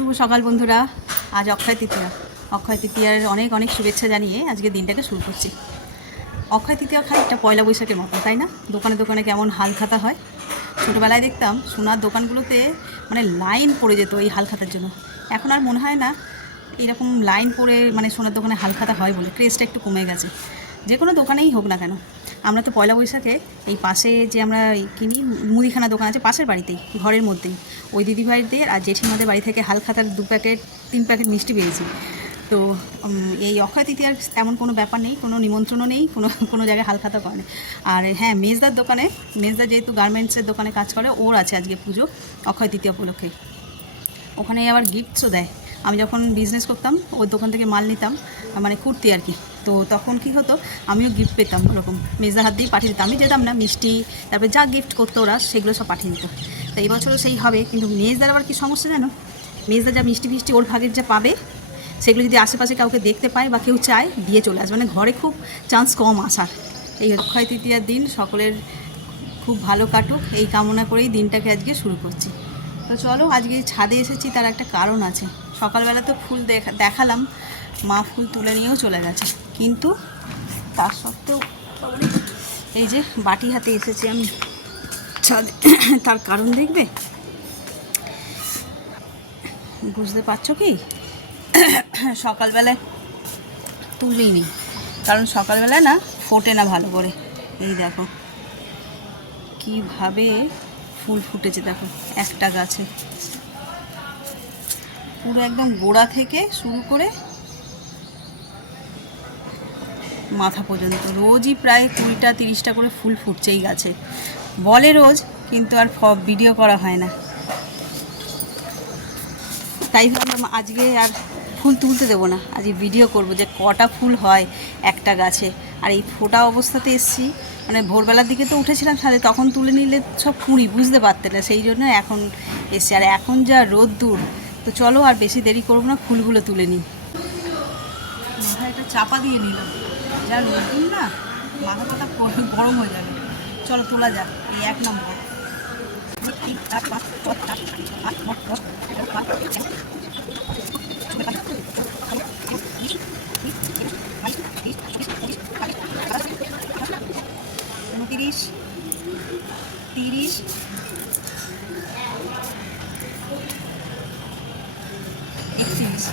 শুভ সকাল বন্ধুরা। আজ অক্ষয় তৃতীয়া। অক্ষয় তৃতীয়ার অনেক অনেক শুভেচ্ছা জানিয়ে আজকে দিনটাকে শুরু করছি। অক্ষয় তৃতীয়া খানিকটা পয়লা বৈশাখের মতো, তাই না? দোকানে দোকানে কেমন হালখাতা হয়। ছোটোবেলায় দেখতাম সোনার দোকানগুলোতে মানে লাইন পড়ে যেত এই হালখাতার জন্য। এখন আর মনে হয় না এরকম লাইন পড়ে মানে সোনার দোকানে হালখাতা হয় বলে। ক্রেজটা একটু কমে গেছে, যে কোনো দোকানেই হোক না কেন। আমরা তো পয়লা বৈশাখে এই পাশে যে আমরা কিনি মুদিখানা দোকান আছে পাশের বাড়িতেই, ঘরের মধ্যেই, ওই দিদিভাইদের আর জেঠিমাদের বাড়ি থেকে হালখাতার 2 প্যাকেট 3 প্যাকেট মিষ্টি পেয়েছি। তো এই অক্ষয় তৃতীয়ার তেমন কোনো ব্যাপার নেই, কোনো নিমন্ত্রণও নেই, কোনো জায়গায় হালখাতা করে। আর হ্যাঁ, মেজদার দোকানে, মেজদা যেহেতু গার্মেন্টসের দোকানে কাজ করে, ওর আছে আজকে পুজো অক্ষয় তৃতীয়া উপলক্ষে। ওখানে আবার গিফটসও দেয়। আমি যখন বিজনেস করতাম ওর দোকান থেকে মাল নিতাম, মানে কুর্তি আর কি, তো তখন কি হতো আমিও গিফট পেতাম, ওরকম মেজদার হাত দিয়েই পাঠিয়ে দিতাম। আমি যেতাম না, মিষ্টি তারপরে যা গিফট করতো ওরা সেগুলো সব পাঠিয়ে দিত। তো এই বছরও সেই হবে, কিন্তু মেজদার আবার কি সমস্যা জানো, মেজদা যা মিষ্টি ফিষ্টি ওর ভাগের যা পাবে সেগুলো যদি আশেপাশে কাউকে দেখতে পায় বা কেউ চায় দিয়ে চলে আসবে, মানে ঘরে খুব চান্স কম আসার। এই অক্ষয় তৃতীয়ার দিন সকলের খুব ভালো কাটুক এই কামনা করেই দিনটাকে আজকে শুরু করছি। তো চলো, আজকে ছাদে এসেছি তার একটা কারণ আছে। সকালবেলা তো ফুল দেখালাম, মা ফুল তুলে নিয়েও চলে গেছে, কিন্তু তার সত্ত্বেও এই যে বাটি হাতে এসেছি আমি ছাদে। তার কারণ দেখবে, বুঝতে পারছো কি? সকালবেলায় তুলেই নি, কারণ সকালবেলায় না ফোটে না ভালো করে। এই দেখো কীভাবে ফুল ফুটেছে, দেখো একটা গাছে পুরো একদম গোড়া থেকে শুরু করে মাথা পর্যন্ত রোজই প্রায় 20-30টা করে ফুল ফুটছে এই গাছে। বলে রোজ, কিন্তু আর ভিডিও করা হয় না। তাই ভাবলাম আজকে আর ফুল তুলতে দেবো না, আজকে ভিডিও করব যে কটা ফুল হয় একটা গাছে। আর এই ফোটা অবস্থাতে এসছি, মানে ভোরবেলার দিকে তো উঠেছিলাম ছাদে, তখন তুলে নিলে সব কুঁড়ি বুঝতে পারতে না, সেই জন্য এখন এসছি। আর এখন যা রোদ্দুর, তো চলো আর বেশি দেরি করবো না, ফুলগুলো তুলে নিই। মাথায় একটা চাপা দিয়ে নিলাম, যা রোদ্দুর না, মাথা পাতা গরম হয়ে যাবে। চলো তোলা যাক, এই 1 নম্বর। উনত্রিশ, 30, 31।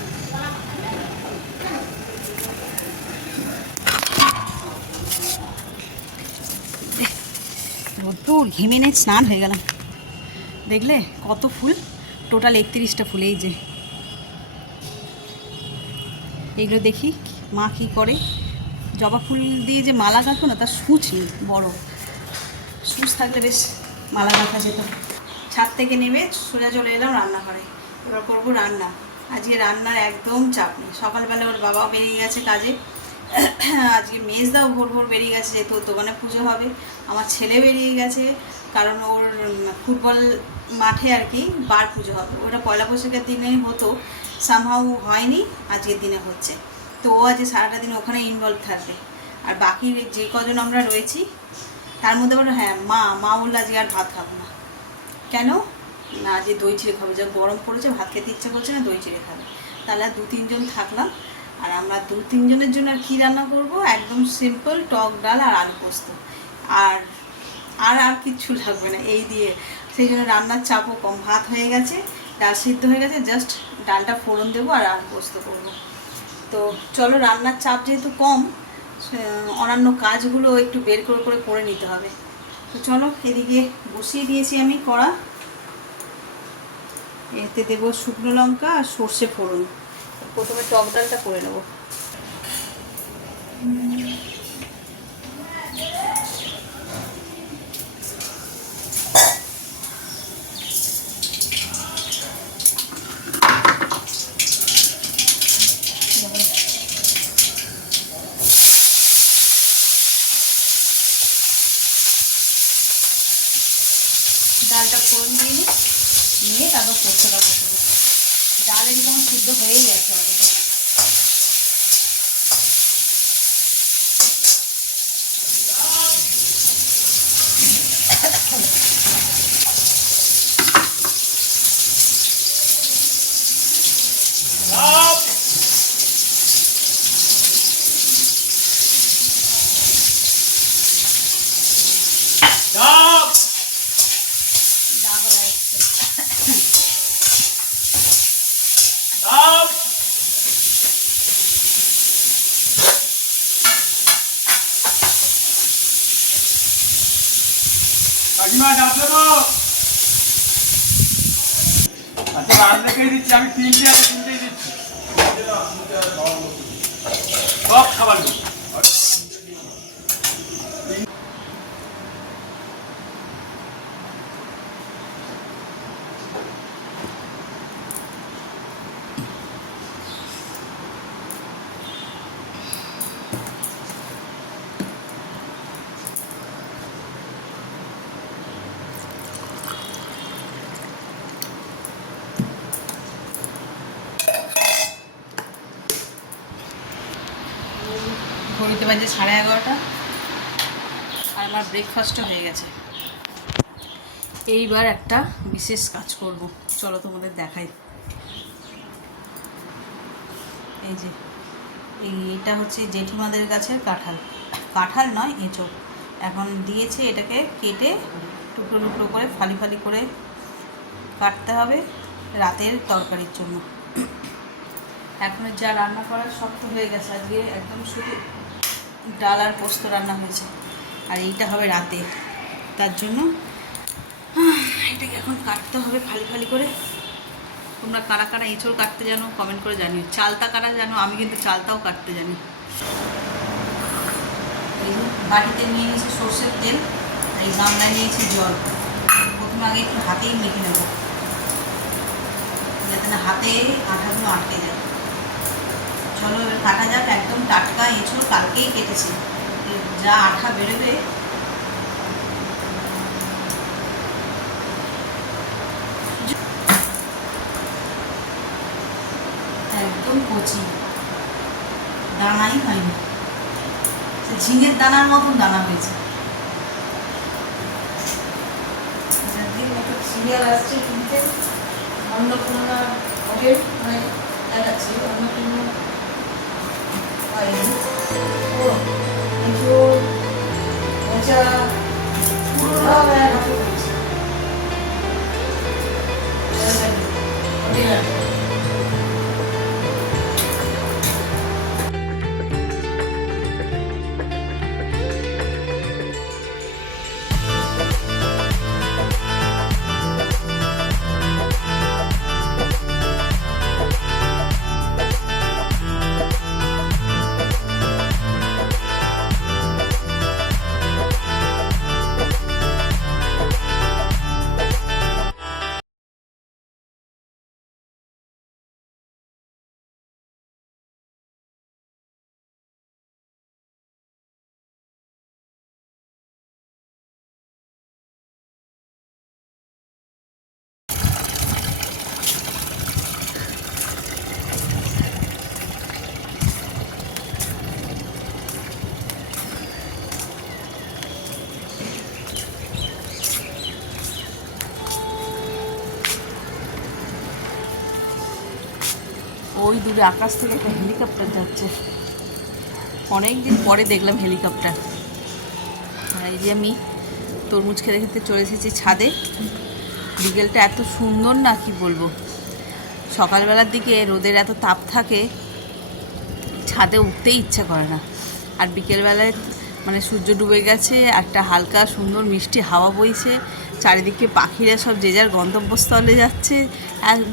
রোদ্দুর ঘেমে নিয়ে স্নান হয়ে গেলাম। দেখলে কত ফুল, টোটাল 31টা ফুল। এই যে এইগুলো দেখি মা কী করে। জবা ফুল দিয়ে যে মালা গাঁথো না, তার সূচ নেই, বড় সূচ থাকলে বেশ মালা গাঁথা যেত। ছাদ থেকে নেমে সোজা চলে এলাম রান্নাঘরে। এবার করবো রান্না। আজকে রান্নার একদম চাপ নেই। সকালবেলা ওর বাবাও বেরিয়ে গেছে কাজে, আজকে মেজদাও ভোর ভোর বেরিয়ে গেছে, যেহেতু ওর দোকানে পুজো হবে। আমার ছেলে বেরিয়ে গেছে, কারণ ওর ফুটবল মাঠে আর কি বার পুজো হবে। ওটা পয়লা বৈশাখের দিনে হতো, সামহাউ হয়নি, আজকের দিনে হচ্ছে। তো ও আজকে সারাটা দিন ওখানে ইনভলভ থাকবে। আর বাকি যে কজন আমরা রয়েছি তার মধ্যে বলো, হ্যাঁ মা বললো আজকে আর ভাত খাবো না। কেন না, যে দই চিড়ে খাবে, যা গরম পড়েছে ভাত খেতে ইচ্ছা করছে না, দই চিড়ে খাবে। তাহলে আর 2-3 জন থাকলাম। আর আমরা 2-3 জনের জন্য আর কী রান্না করব, একদম সিম্পল টক ডাল আর আলু পোস্ত, আর আর আর কিচ্ছু লাগবে না এই দিয়ে। সেই জন্য রান্নার চাপও কম। ভাত হয়ে গেছে, ডাল সিদ্ধ হয়ে গেছে, জাস্ট ডালটা ফোড়ন দেবো আর আলু পোস্ত করবো। তো চলো, রান্নার চাপ যেহেতু কম, অন্যান্য কাজগুলো একটু বের করে করে নিতে হবে। তো চলো, এদিকে বসিয়ে দিয়েছি আমি কড়া, এতে দেবো শুকনো লঙ্কা আর সর্ষে ফোড়ন। প্রথমে টক ডালটা করে নেবো। ডালটা ফোড়ন দিয়ে নিয়ে তারপর পোস্তটা বসাবো। ডাল এদিকে আমার সিদ্ধ হয়েই গেছে অলরেডি। কাকিমা যাচ্ছে তো? আচ্ছা রান্নাকেই দিচ্ছি, আমি তিনটে আছে, তিনটেই দিচ্ছি সব খাবার। ঘড়িতে বাজে 11:30 আর আমার ব্রেকফাস্টও হয়ে গেছে। এইবার একটা বিশেষ কাজ করব, চলো তোমাদের দেখাই। এই যে এইটা হচ্ছে জেঠিমাদের গাছের কাঁঠাল, কাঁঠাল নয় এঁচোড়। এখন দিয়েছে, এটাকে কেটে টুকরো টুকরো করে ফালি ফালি করে কাটতে হবে রাতের তরকারির জন্য। এখন যা রান্না করার শক্ত হয়ে গেছে, আজকে একদম শুধু ডাল আর পোস্ত রান্না হয়েছে, আর এইটা হবে রাতে। তার জন্য এটাকে এখন কাটতে হবে ফালি ফালি করে। তোমরা কারা কারা এঁচোড় কাটতে জানো কমেন্ট করে জানিও, চালতা কারা জানো, আমি কিন্তু চালতাও কাটতে জানি। এই বাটিতে নিয়ে নিয়েছি সর্ষের তেল, এই গামলায় নিয়েছি জল। প্রথমে আগে একটু হাতেই মেখে নেব, যাতে না হাতে আঠাগুলো আটকে যায়। চলো এবার কাটা যাক। একদম টাটকা এঁচোড়, কালকেই কেটেছি, যা আঠা বেরোবে। একদম কচি, দানাই হয়নি, ঝিঙের দানার মতন দানা হয়েছে। সিরিয়াল আসছে কিনতে, অন্নপূর্ণা হোটেল মানে দেখাচ্ছি, অন্নপূর্ণা ওই দূরে আকাশ থেকে একটা হেলিকপ্টার যাচ্ছে, অনেক দিন পরে দেখলাম হেলিকপ্টার। আর এই যে আমি তরমুজ খেতে খেতে চলে এসেছি ছাদে। বিকেলটা এত সুন্দর না কি বলবো, সকালবেলার দিকে রোদের এত তাপ থাকে, ছাদে উঠতেই ইচ্ছা করে না। আর বিকেলবেলায় মানে সূর্য ডুবে গেছে, একটা হালকা সুন্দর মিষ্টি হাওয়া বইছে, চারিদিকে পাখিরা সব যে যার গন্তব্যস্থলে যাচ্ছে,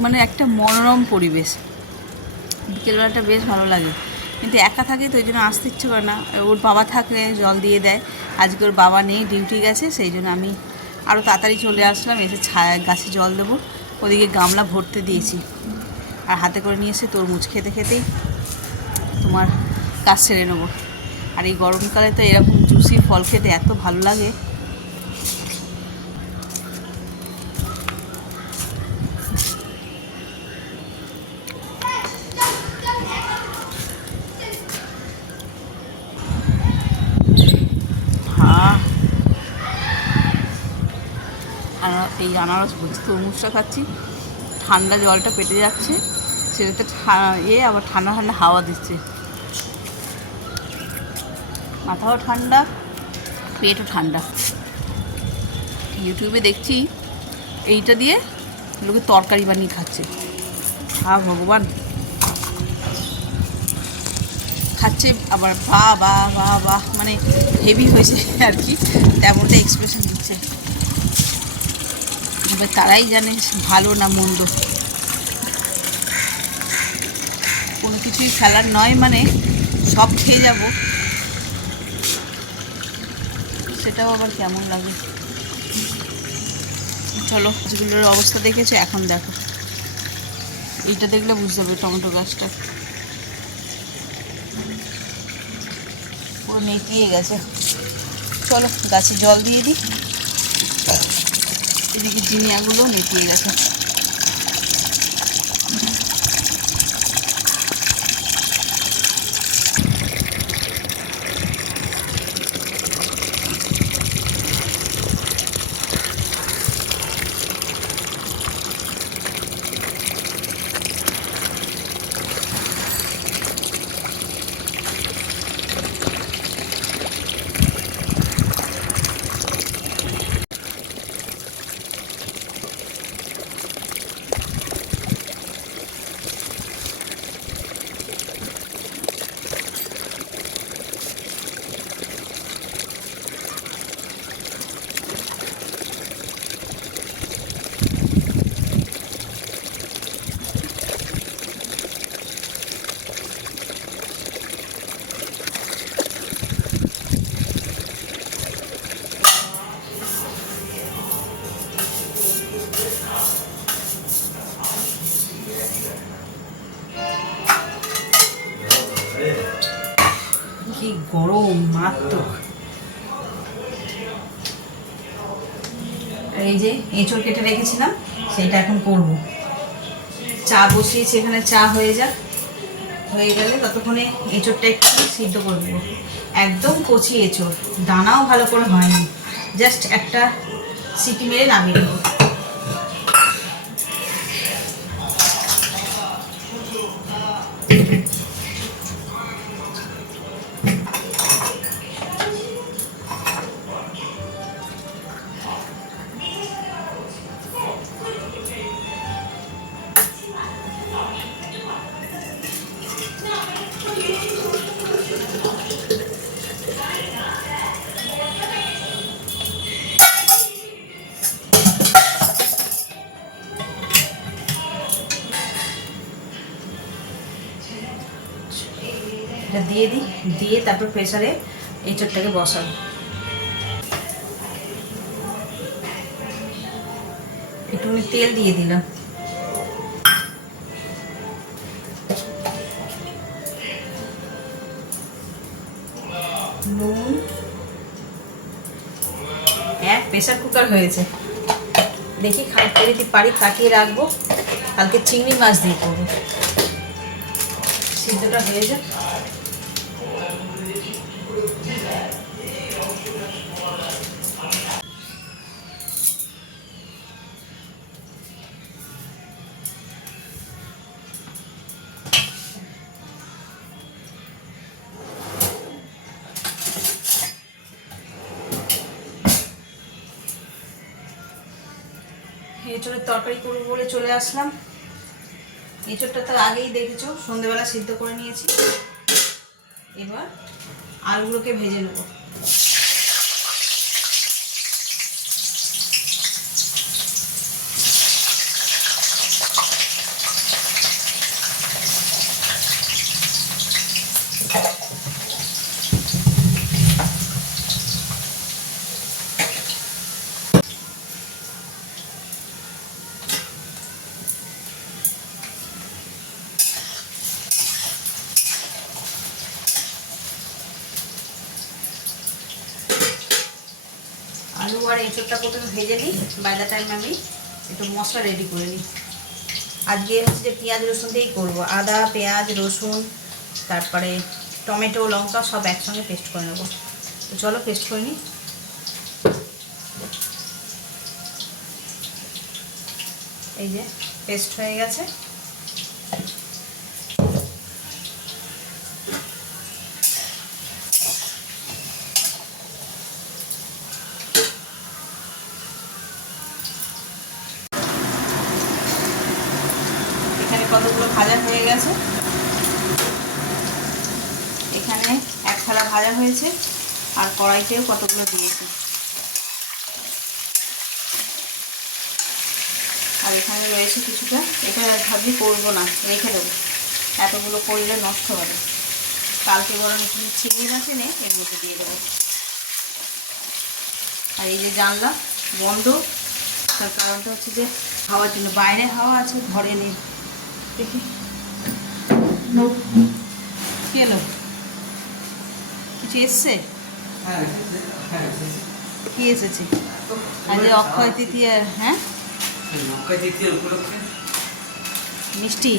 মানে একটা মনোরম পরিবেশ। বিকেলবেলাটা বেশ ভালো লাগে, কিন্তু একা থাকি তো ওই জন্য আসতে ইচ্ছে করে না। ওর বাবা থাকলে জল দিয়ে দেয়, আজকে ওর বাবা নেই, ডিউটি গেছে, সেই জন্য আমি আরও তাড়াতাড়ি চলে আসলাম, এসে গাছে জল দেবো। ওদিকে গামলা ভরতে দিয়েছি, আর হাতে করে নিয়ে এসে তরমুজ খেতে খেতেই তোমার কাজ সেরে নেবো। আর এই গরমকালে তো এরকম জুসি ফল খেতে এত ভালো লাগে। এই আনারস বলছি, তরমুজটা খাচ্ছি, ঠান্ডা জলটা পেটে যাচ্ছে, সেটাতে আবার ঠান্ডা ঠান্ডা হাওয়া দিচ্ছে, মাথাও ঠান্ডা, পেটও ঠান্ডা। ইউটিউবে দেখছি এইটা দিয়ে লোকে তরকারি বানিয়ে খাচ্ছে, ভগবান, খাচ্ছে আবার বাহ বাহ বাহ বাহ, মানে হেভি হয়েছে আর কি, তেমনটা এক্সপ্রেশন দিচ্ছে। এবার তারাই জানে ভালো না মন্দ। কোনো কিছুই ফেলার নয় মানে সব খেয়ে যাব, সেটাও আবার কেমন লাগে। চলো, গাছগুলোর অবস্থা দেখেছো, এখন দেখো। এইটা দেখলে বুঝতে হবে টমেটো গাছটা পুরো নেতিয়ে গেছে। চলো গাছে জল দিয়ে দিই। এদিকে জিনিয়াগুলো নেতিয়ে গেছে। কি গরম মারাত্মক। এই যে এঁচড় কেটে রেখেছিলাম, সেটা এখন করব। চা বসিয়েছি, এখানে চা হয়ে যাক, হয়ে গেলে ততক্ষণে এঁচড়টা একটু সিদ্ধ করে দেবো। একদম কচি এঁচড়, দানাও ভালো করে হয়নি, জাস্ট একটা সিটি মেরে নামিয়ে দেবো। এটা দিয়ে দিই, দিয়ে তারপর প্রেসারে এঁচড়টাকে বসাবো। একটু তেল দিয়ে দিলাম, নুন। প্রেসার কুকার হয়েছে, দেখি খানিকটা যদি পারি কাটিয়ে রাখবো, কালকে চিংড়ি মাছ দিয়ে করবো। সিদ্ধটা হয়ে যায়। এঁচড়ের তরকারি করবো বলে চলে আসলাম। এঁচড়টা তো আগেই দেখেছো, সন্ধ্যেবেলা সিদ্ধ করে নিয়েছি। এবার আলুগুলোকে ভেজে নেব। আলু আর এঁচড়টা প্রথমে ভেজে নিই, বাই দ্য টাইম আমি একটু মশলা রেডি করে নিই। আজকে হচ্ছে যে পেঁয়াজ রসুন দিয়েই করবো। আদা, পেঁয়াজ, রসুন, তারপরে টমেটো, লঙ্কা সব একসঙ্গে পেস্ট করে নেবো। তো চলো পেস্ট করে নিই। এই যে পেস্ট হয়ে গেছে। এখানে কতগুলো ভাজা হয়ে গেছে, এখানে এক থালা ভাজা হয়েছে, আর কড়াইতেও কতগুলো দিয়েছি। এখানে রয়েছে কিছুটা, এটা ভাবি করবো না, রেখে দেবো, এতগুলো করলে নষ্ট হবে। কালকে বরং একটু চিংড়ি মাছ এনে এর মধ্যে দিয়ে দেবো। আর এই যে জানলা বন্ধ, তার কারণটা হচ্ছে যে হাওয়ার জন্য, বাইরে হাওয়া আছে, ঘরে নেই। দেখি কি এলো, কিছু এসছে? কি এসেছে? আজ অক্ষয় তৃতীয়ার, হ্যাঁ মিষ্টি,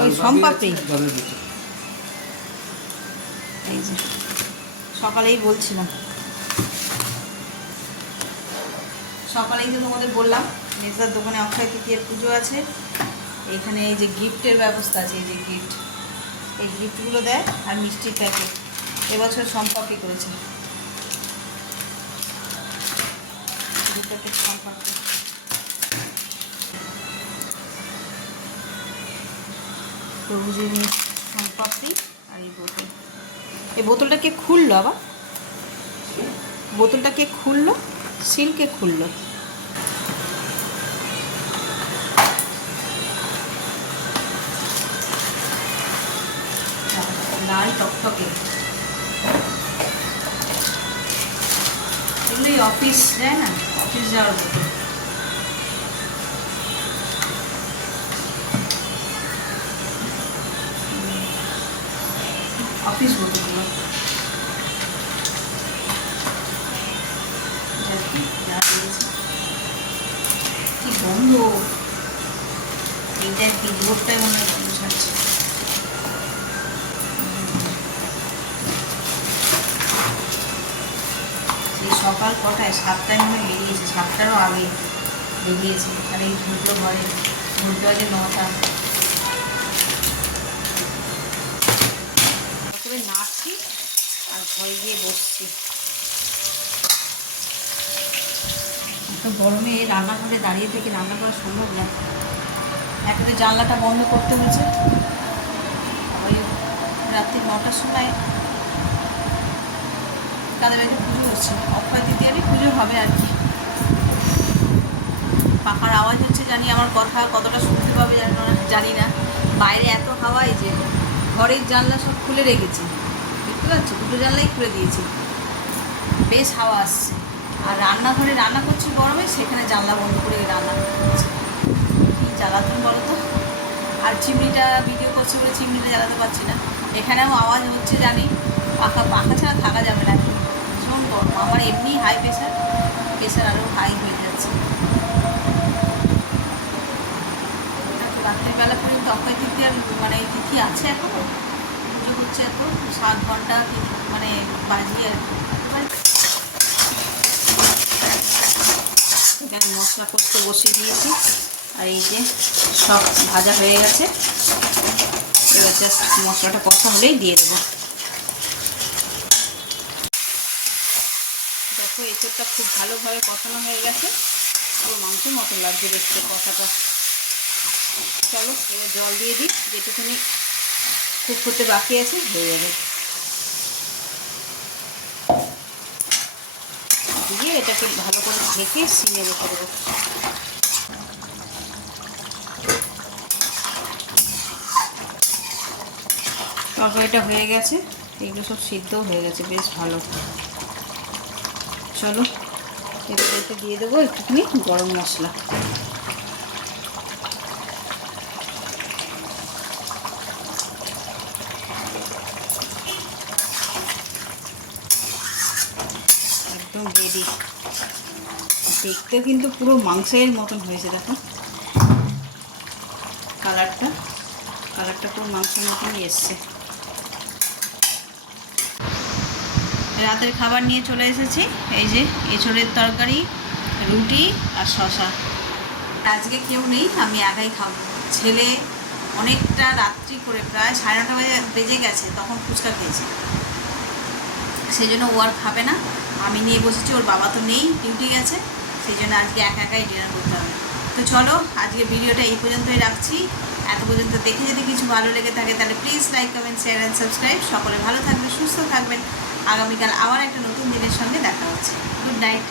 ওই সম্পাপড়ি। এই যে সকালেই বলছিলাম, সকালেই তো তোমাদের বললাম মেজদার দোকানে অক্ষয় তৃতীয়ার পুজো আছে। এখানে এই যে গিফটের ব্যবস্থা আছে, এই যে গিফট, এই গিফটগুলো দেয় আর মিষ্টির প্যাকেট। এবছর সম্পাপড়ি করেছে, 2 প্যাকেট সম্পাপড়ি। তরমুজের সম্পাপড়ি আর এই বোতল। এই বোতলটা কে খুললো আবার? বোতলটা কে খুললো? সিল্কে খুললো। লাল টকটকে, এগুলোই অফিস যায় না, অফিস যাওয়ার বোতল। অফিস বোতলগুলো কি গন্ধ, এইটা কি রোদটাই মনে হয় গন্ধ ছাড়ছে। সেই সকাল কটায়, 7টায় মনে হয় বেরিয়েছে, 7টারও আগে বেরিয়েছে। আর এই ঢুকলো ঘরে, ঢুকলো আগে 9টা। তারপরে নাচছি আর ঘরে গিয়ে বসছি। এত গরমে রান্নাঘরে দাঁড়িয়ে থেকে রান্না করা সম্ভব না। একটা জানলাটা বন্ধ করতে হয়েছে। ওই রাত্রি 9টার সময় তাদের বাড়িতে পুজো হচ্ছে, অক্ষয় তৃতীয়ারই পুজো হবে আর কি। পাখার আওয়াজ হচ্ছে জানি, আমার কথা কতটা শুনতে পাবে জানি না। বাইরে এত হাওয়াই যে ঘরের জানলা সব খুলে রেখেছি, দেখতে পাচ্ছ, 2টো জানলাই খুলে দিয়েছি, বেশ হাওয়া আসছে। আর রান্নাঘরে রান্না করছি গরমে, সেখানে জানলা বন্ধ করে রান্না করছি। কী জ্বালাতন বলো তো। আর চিমনিটা ভিডিও করছি বলে চিমনিটা জ্বালাতে পারছি না। এখানেও আওয়াজ হচ্ছে জানি, পাখা ছাড়া থাকা যাবে না, ভীষণ গরম। আমার এমনি হাই প্রেশার, প্রেশার আরও হাই হয়ে যাচ্ছে। রাত্রিবেলা পর্যন্ত অক্ষয় তৃতীয়ার মানে তিথি আছে এখনও, পুজো হচ্ছে এত 7 ঘন্টা মানে বাজিয়ে আর কি। এখানে মশলা কষতে বসিয়ে দিয়েছি, আর এই যে সব ভাজা হয়ে গেছে। এবার জাস্ট মশলাটা কষা হলেই দিয়ে দেবো। দেখো এঁচোড়টা খুব ভালোভাবে কষানো হয়ে গেছে, পুরো মাংসের মতন লাগছে দেখতে কষাটা। চলো এবার জল দিয়ে দিই, যেটুকুনি খুব করতে বাকি আছে হয়ে যাবে। দিয়ে এটাকে ভালো করে ঢেকে সিমে রেখে দেবো। তরকারিটা হয়ে গেছে, এগুলো সব সিদ্ধও হয়ে গেছে বেশ ভালো। চলো এবারে দিয়ে দেবো একটুখানি গরম মশলা। একদম রেডি। দেখতে কিন্তু পুরো মাংসের মতন হয়েছে, দেখো কালারটা পুরো মাংসের মতনই এসছে। রাতের খাবার নিয়ে চলে এসেছি, এই যে এঁচোড়ের তরকারি, রুটি আর শশা। আজকে কেউ নেই, আমি একাই খাবো। ছেলে অনেকটা রাত্রি করে, প্রায় 9:30 বেজে গেছে, তখন ফুচকা খেয়েছে, সেই জন্য ও আর খাবে না। আমি নিয়ে বসেছি, ওর বাবা তো নেই, ডিউটি গেছে, সেই জন্য আজকে একাই ডিনার করতে হবে। তো চলো আজকে ভিডিওটা এই পর্যন্তই রাখছি। এত পর্যন্ত দেখে যদি কিছু ভালো লেগে থাকে তাহলে please like, comment, share and subscribe. সকলে ভালো থাকবেন, সুস্থ থাকবেন। আগামীকাল আবার একটা নতুন দিনের সঙ্গে দেখা হচ্ছে। Good night.